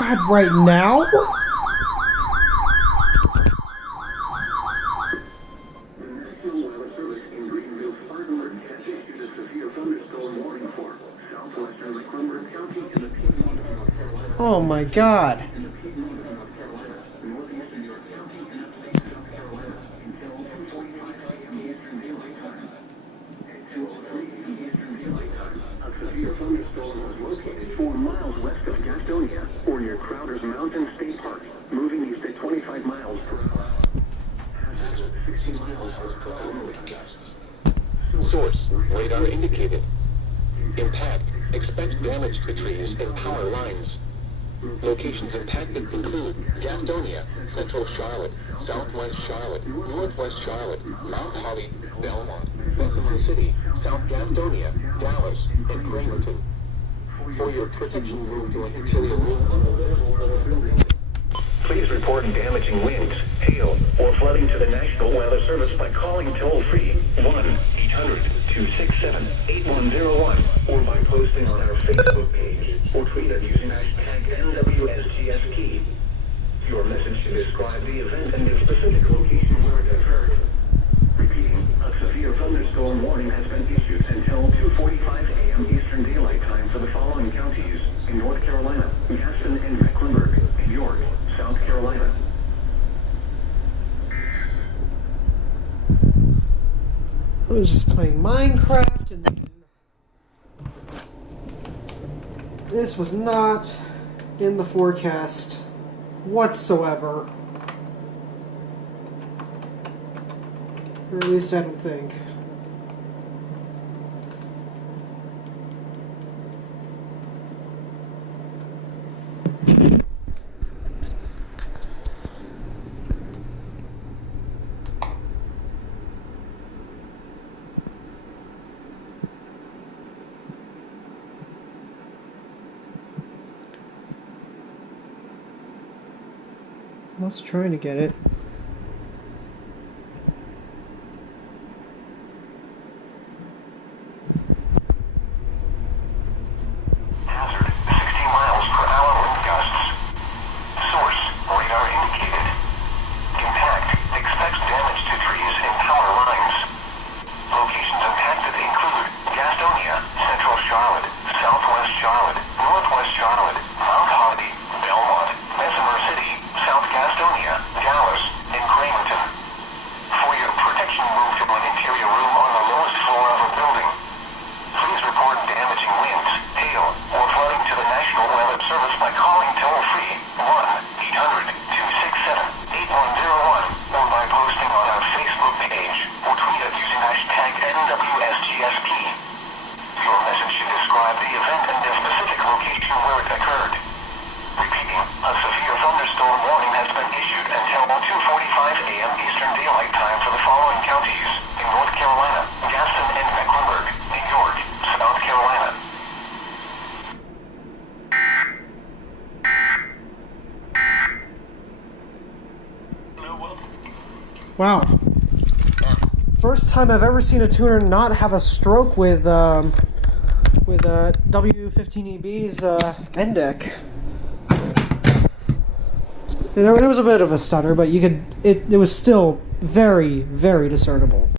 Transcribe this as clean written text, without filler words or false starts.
God, right now? Oh my God. A severe thunderstorm was located 4 miles west of Gastonia, or near Crowder's Mountain State Park, moving east at 25 miles per hour. 60 miles per hour. Source, radar indicated. Impact, expect damage to trees and power lines. Locations impacted include Gastonia, Central Charlotte, Southwest Charlotte, Northwest Charlotte, Mount Holly, Belmont, Bessemer City, South Gastonia, Dallas, and Cramerton. For your protection, move to an interior room. Please report damaging winds, hail, or flooding to the National Weather Service by calling toll-free 1-800-267-8101 or by posting on our Facebook page or tweet it using hashtag NWSGSP. Your message should describe the event and the specific location where it occurred. Repeating, a severe thunderstorm warning has been issued until 2:45 a.m. Eastern Daylight Time for the following counties in North Carolina, Gaston and Mecklenburg, and York, South Carolina. I was just playing Minecraft and then this was not in the forecast whatsoever. Or at least I don't think. I was trying to get it. Hazard, 60 miles per hour wind gusts. Source, radar indicated. Impact, expects damage to trees and power lines. Locations impacted include Gastonia, Central Charlotte, Southwest Charlotte, Northwest Charlotte, Mount Holly, Belmont, Bessemer City, South Gastonia, Dallas, and Cramerton. For your protection, move to an interior room on the lowest floor of a building. Please report damaging winds, hail, or flooding to the National Weather Service by calling toll-free 1-800-267-8101 or by posting on our Facebook page or tweet it using hashtag NWSGSP. Your message should describe the event and the specific location where it occurred. Repeating, a severe thunderstorm warning has been issued until 2:45 a.m. Eastern Daylight Time for the following counties in North Carolina, Gaston and Mecklenburg, and York, South Carolina. Wow. First time I've ever seen a tuner not have a stroke with W15EB's end deck. There was a bit of a stutter, but you could it was still very, very discernible.